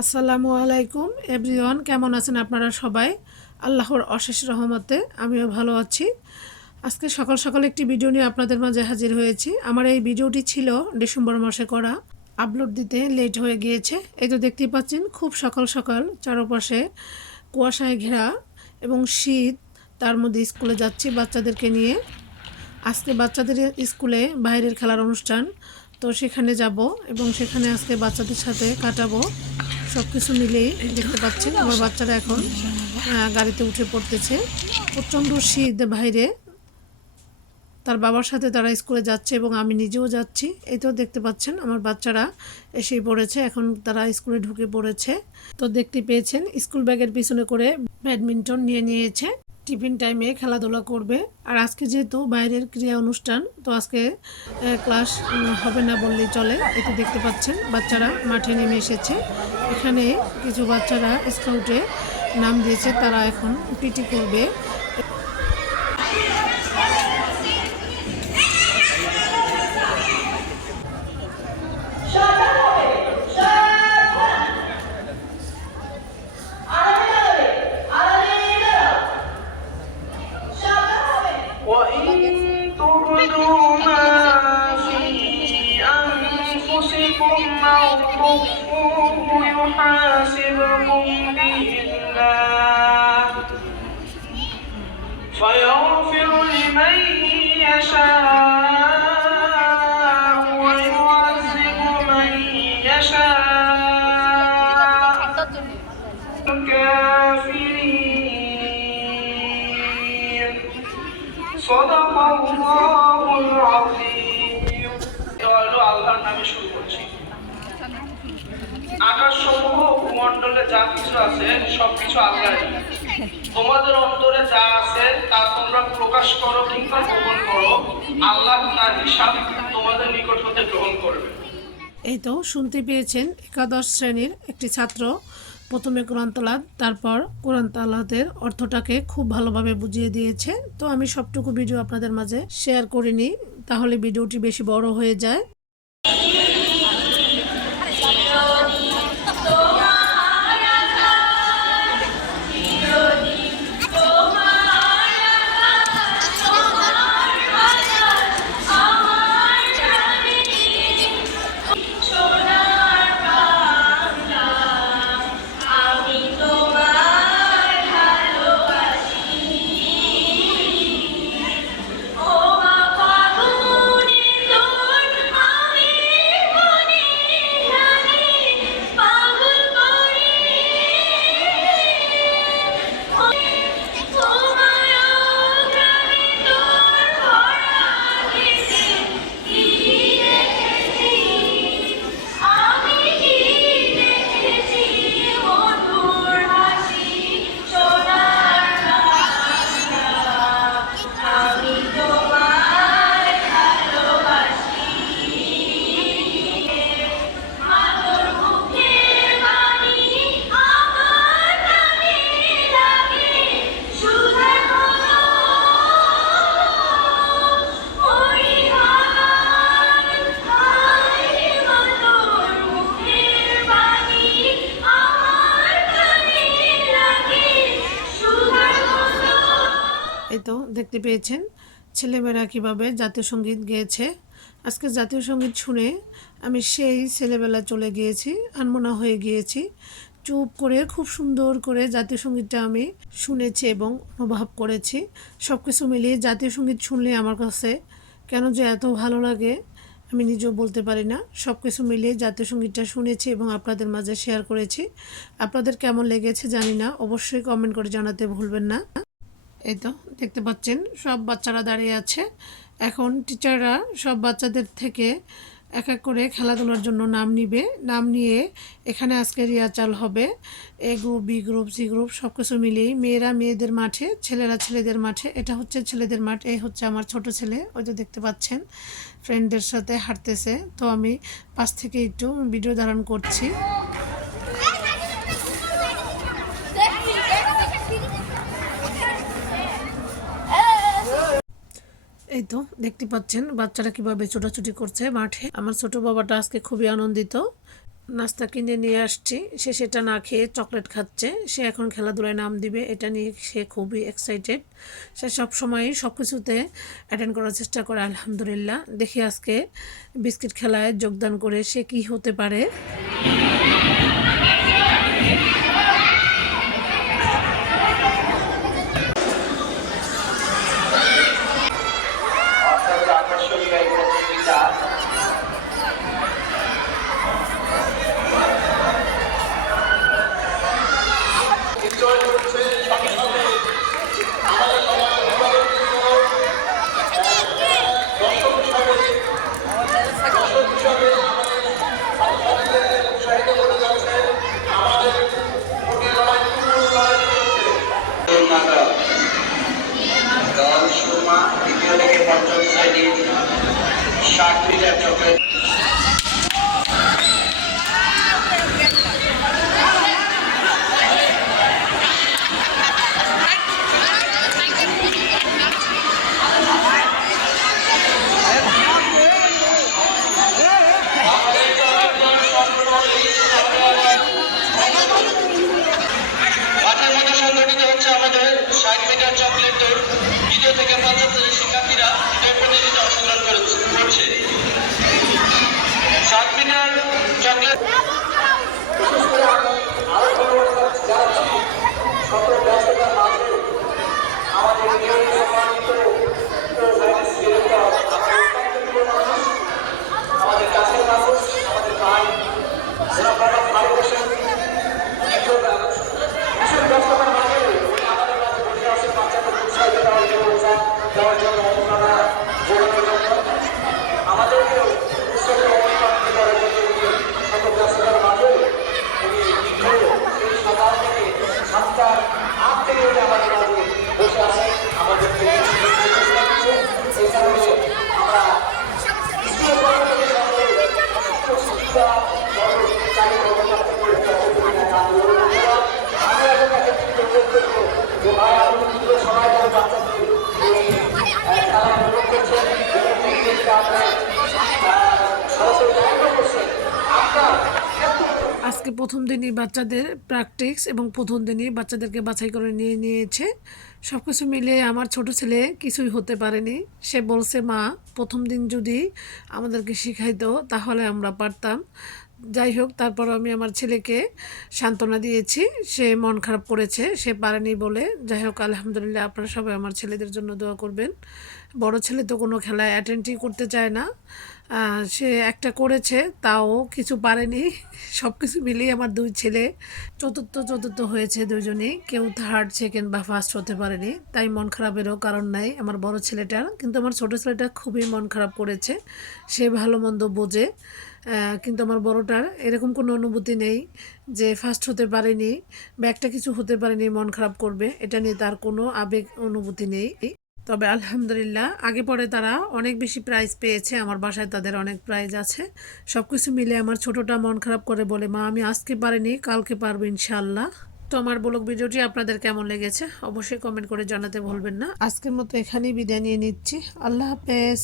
আসসালামু আলাইকুম এভরিওয়ান, কেমন আছেন আপনারা সবাই? আল্লাহর অশেষ রহমতে আমিও ভালো আছি। আজকে সকাল সকাল একটি ভিডিও নিয়ে আপনাদের মাঝে হাজির হয়েছি। আমার এই ভিডিওটি ছিল ডিসেম্বর মাসে করা, আপলোড দিতে লেট হয়ে গিয়েছে। এই তো দেখতেই পাচ্ছেন, খুব সকাল সকাল চারপাশে কুয়াশায় ঘেরা এবং শীত, তার মধ্যে স্কুলে যাচ্ছি বাচ্চাদেরকে নিয়ে। আজকে বাচ্চাদের স্কুলে বাইরের খেলার অনুষ্ঠান, তো সেখানে যাব এবং সেখানে আজকে বাচ্চাদের সাথে কাটাবো। সব কিছু মিলেই দেখতে পাচ্ছেন আমার বাচ্চারা এখন গাড়িতে উঠে পড়তেছে। প্রচণ্ড শীত বাইরে, তার বাবার সাথে তারা স্কুলে যাচ্ছে এবং আমি নিজেও যাচ্ছি। এই তো দেখতে পাচ্ছেন আমার বাচ্চারা এসেই পড়েছে, এখন তারা স্কুলে ঢুকে পড়েছে। তো দেখতে পেয়েছেন স্কুল ব্যাগের পিছনে করে ব্যাডমিন্টন নিয়ে নিয়েছে, টিফিন টাইমে খেলাধুলা করবে। আর আজকে যেহেতু বাইরের ক্রীড়া অনুষ্ঠান, তো আজকে ক্লাস হবে না বললেই চলে। এতে দেখতে পাচ্ছেন বাচ্চারা মাঠে নেমে এসেছে। এখানে কিছু বাচ্চারা স্কাউটে নাম দিয়েছে, তারা এখন পিটি করবে। يحاسبكم به الله فيغفر لمن يشاء ويعذب من يشاء الكافرين صدق الله العظيم আল্লাহর নামে শুরু করছি। আকাশ সমূহ ভূমণ্ডলে যা কিছু আছে সবকিছু আল্লাহরই। তোমাদের অন্তরে যা আছে তা তোমরা প্রকাশ করো কিংবা গোপন করো, আল্লাহ তার হিসাব তোমাদের নিকট হতে গ্রহণ করবে। এই তো শুনতে পেয়েছেন, একাদশ শ্রেণীর একটি ছাত্র প্রথমে কোরআন তালাওয়াত, তারপর কোরআন তালাওয়াতের অর্থটাকে খুব ভালোভাবে বুঝিয়ে দিয়েছে। তো আমি সবটুকু ভিডিও আপনাদের মাঝে শেয়ার করিনি, তাহলে ভিডিওটি বেশি বড় হয়ে যায়। এই তো দেখতে পেয়েছেন ছেলেমেয়েরা কীভাবে জাতীয় সঙ্গীত গেয়েছে। আজকে জাতীয় সঙ্গীত শুনে আমি সেই ছেলেবেলা চলে গিয়েছি, আনমনা হয়ে গিয়েছি। চুপ করে খুব সুন্দর করে জাতীয় সঙ্গীতটা আমি শুনেছি এবং অনুভব করেছি। সব কিছু মিলিয়ে জাতীয় সঙ্গীত শুনলে আমার কাছে কেন যে এত ভালো লাগে আমি নিজেও বলতে পারি না। সব কিছু মিলিয়ে জাতীয় সঙ্গীতটা শুনেছি এবং আপনাদের মাঝে শেয়ার করেছি। আপনাদের কেমন লেগেছে জানি না, অবশ্যই কমেন্ট করে জানাতে ভুলবেন না। এই তো দেখতে পাচ্ছেন সব বাচ্চারা দাঁড়িয়ে আছে। এখন টিচাররা সব বাচ্চাদের থেকে এক এক করে খেলাধুলার জন্য নাম নিবে। নাম নিয়ে এখানে আজকে রিহার্সাল হবে। A group, B group, C group সব কিছু মিলিয়ে মেয়েরা মেয়েদের মাঠে, ছেলেরা ছেলেদের মাঠে। এটা হচ্ছে ছেলেদের মাঠ, এই হচ্ছে আমার ছোট ছেলে, ওই তো দেখতে পাচ্ছেন ফ্রেন্ডদের সাথে হাঁটতেছে। তো আমি পাশ থেকে একটু ভিডিও ধারণ করছি। এই তো দেখতে পাচ্ছেন বাচ্চারা কিভাবে ছোটাছুটি করছে মাঠে। আমার ছোট বাবাটা আজকে খুবই আনন্দিত, নাস্তা কিনে নিয়ে আসছি, সে সেটা না খেয়ে চকলেট খাচ্ছে। সে এখন খেলাধুলায় নাম দিবে, এটা নিয়ে সে খুবই এক্সাইটেড। সে সবসময়ই সব কিছুতে অ্যাটেন্ড করার চেষ্টা করে। আলহামদুলিল্লাহ, দেখি আজকে বিস্কিট খেলায় যোগদান করে সে কি হতে পারে। আকর্ষণীয় এই প্রতিযোগিতা বিজয় করছে সাথে সাথে আমাদের সমাজের দর্শক হিসাবে আমাদের উৎসাহিত করে যাচ্ছে। আমাদের খুবই লড়াই দল সুরমা দ্বিতীয় থেকে পঞ্চম শ্রেণী 60 মিটার চক্রের মাঠের মধ্যে সংগঠিত হচ্ছে আমাদের 60 মিটার চকলেট দৌড়। দ্বিতীয় থেকে পঞ্চম শ্রেণীর শিক্ষার্থীরা দৌড় প্রতিযোগিতা অংশগ্রহণ করছে। 60 মিটার চকলেট আমাদের কাছের মানুষ, আমাদের ভাই, যারা ভালোবাসেন ভীষণ ব্যস্ততার মাঝে আমাদের মাঝে বসে আছে বাচ্চাদের উৎসাহিত দেওয়ার জন্য অনুপ্রেরণা যোগানোর জন্য আমাদেরকেও উৎসাহিত অনুপ্রাণিত করার জন্য শত ব্যস্ততার মাঝে উনি সেই সকাল থেকে 7টা 8 থেকে আমাদের মাঝে বসে আছে। আমাদেরকে এই কারণে আমরা স্কুলের পক্ষ থেকে শিক্ষা চালিত আজকে প্রথম দিনই বাচ্চাদের প্র্যাকটিস এবং প্রথম দিনই বাচ্চাদেরকে বাছাই করে নিয়ে নিয়েছে। সব কিছু মিলে আমার ছোট ছেলে কিছুই হতে পারেনি। সে বলছে, মা, প্রথম দিন যদি আমাদেরকে শিখাইতো তাহলে আমরা পারতাম। যাই হোক, তারপর আমি আমার ছেলেকে সান্ত্বনা দিয়েছি। সে মন খারাপ করেছে, সে পারেনি বলে। যাই হোক, আলহামদুলিল্লাহ, আপনারা সবাই আমার ছেলেদের জন্য দোয়া করবেন। বড় ছেলে তো কোনো খেলায় অ্যাটেন্ডই করতে চায় না। সে একটা করেছে, তাও কিছু পারেনি। সব কিছু মিলিয়ে আমার দুই ছেলে চতুর্থ হয়েছে, দুজনেই। কেউ থার্ড, সেকেন্ড বা ফার্স্ট হতে পারেনি, তাই মন খারাপেরও কারণ নাই আমার বড় ছেলেটার। কিন্তু আমার ছোট ছেলেটা খুবই মন খারাপ করেছে, সে ভালো মন্দ বোঝে। কিন্তু আমার বড়টার এরকম কোনো অনুভূতি নেই যে ফার্স্ট হতে পারেনি বা একটা কিছু হতে পারেনি মন খারাপ করবে, এটা নিয়ে তার কোনো আবেগ অনুভূতি নেই। তবে আলহামদুলিল্লাহ, আগে পরে তারা অনেক বেশি প্রাইজ পেয়েছে। আমার বাসায় তাদের অনেক প্রাইজ আছে। সব কিছু মিলে আমার ছোটটা মন খারাপ করে বলে, মা, আমি আজকে পারিনি, কালকে পারবো ইনশাআল্লাহ। তো আমার ব্লগ ভিডিওটি আপনাদের কেমন লেগেছে অবশ্যই কমেন্ট করে জানাতে ভুলবেন না। আজকের মতো এখানেই বিদায় নিয়ে নিচ্ছি। আল্লাহ হাফেজ।